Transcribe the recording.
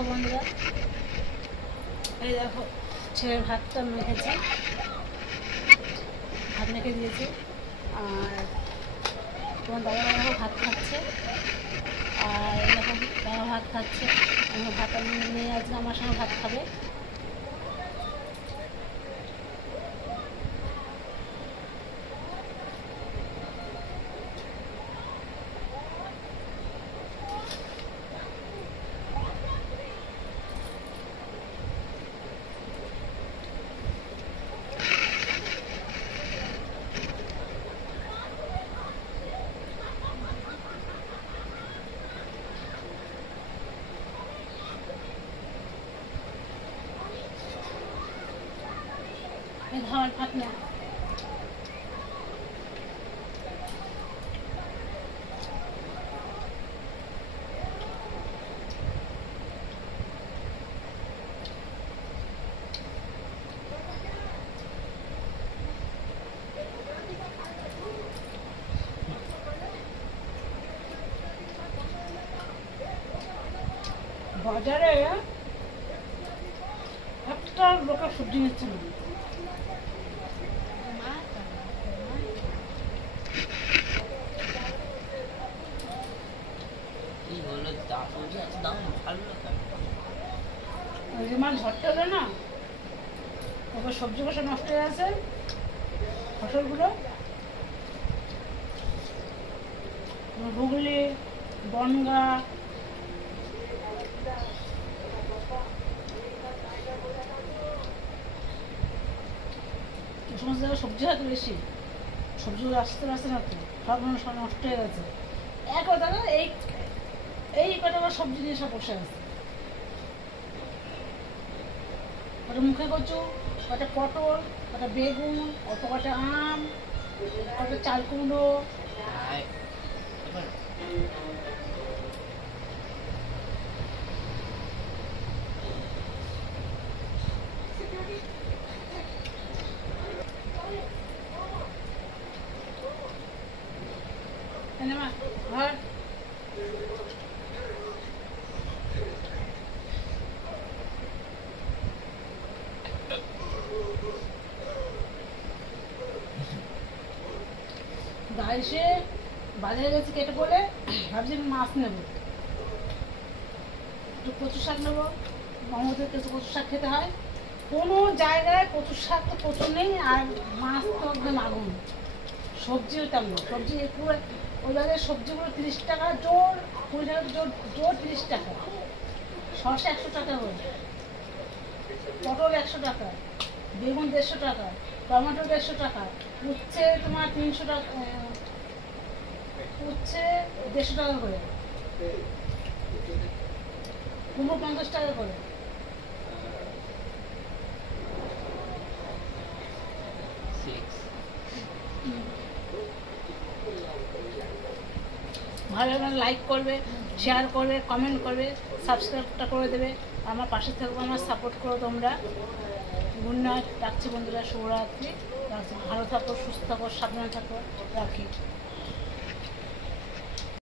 দেখো বন্ধুরা, এই দেখো ছেলের ভাতটা মেখেছে, ভাত মেখে দিয়েছে। আর তোমার দাদা দেখো ভাত খাচ্ছে, আর এরকম দাদা ভাত খাচ্ছে। আমার ভাত নিয়ে আজকে আমার সঙ্গে ভাত খাবে। এই ধাওয়ার ভাত না, বাজারে একটা লোকের সবজি নিচ্ছে না। ওই যে মাছ ঝড়টা হলো না, তারপর সবজিগুলো সব নষ্ট হয়ে আছে, ফসলগুলো। হুগলি, বনগা, এই সমস্ত জায়গায় সবজি হয়তো বেশি, সবজিগুলো আসতে আসতে না তো সব সব নষ্ট হয়ে গেছে। এক কথা না, এই কটা আবার সবজি নিয়ে সব বসে আছে। কটা মুখে কচু, কটা পটল, কটা বেগুন, অত কটা আম, কটা চাল কুমড়ো। ঘর এসে বাজারে গেছি কেটে পড়ে, ভাবছি মাছ নেবো, একটু কচু শাক নেবো। আমাদের কিছু কচু শাক খেতে হয়, কোনো জায়গায় কচু শাক তো প্রচুর নেই, আর মাছ তো একদম আগুন। সবজিও তেমন, সবজি পুরো ওই জায়গায় সবজিগুলো 30 টাকা জোর, 20 টাকা জোর, জোর 30 টাকা। শসা 100 টাকা করে, পটল 100 টাকা, বেগুন 150 টাকা, টমেটো 150 টাকা, উচ্ছে তোমার 300 টাকা, উচ্ছে 150 টাকা করে, কুমড়ো 50 টাকা করে। ভালো লাগলে লাইক করবে, শেয়ার করবে, কমেন্ট করবে, সাবস্ক্রাইবটা করে দেবে। আমার পাশে থাকবে, আমার সাপোর্ট করো তোমরা। গুড নাইট, রাখছি বন্ধুরা, শুভরাত্রি। রাখছি, ভালো থাকো, সুস্থ থাকো, সাবধানে থাকো, রাখি।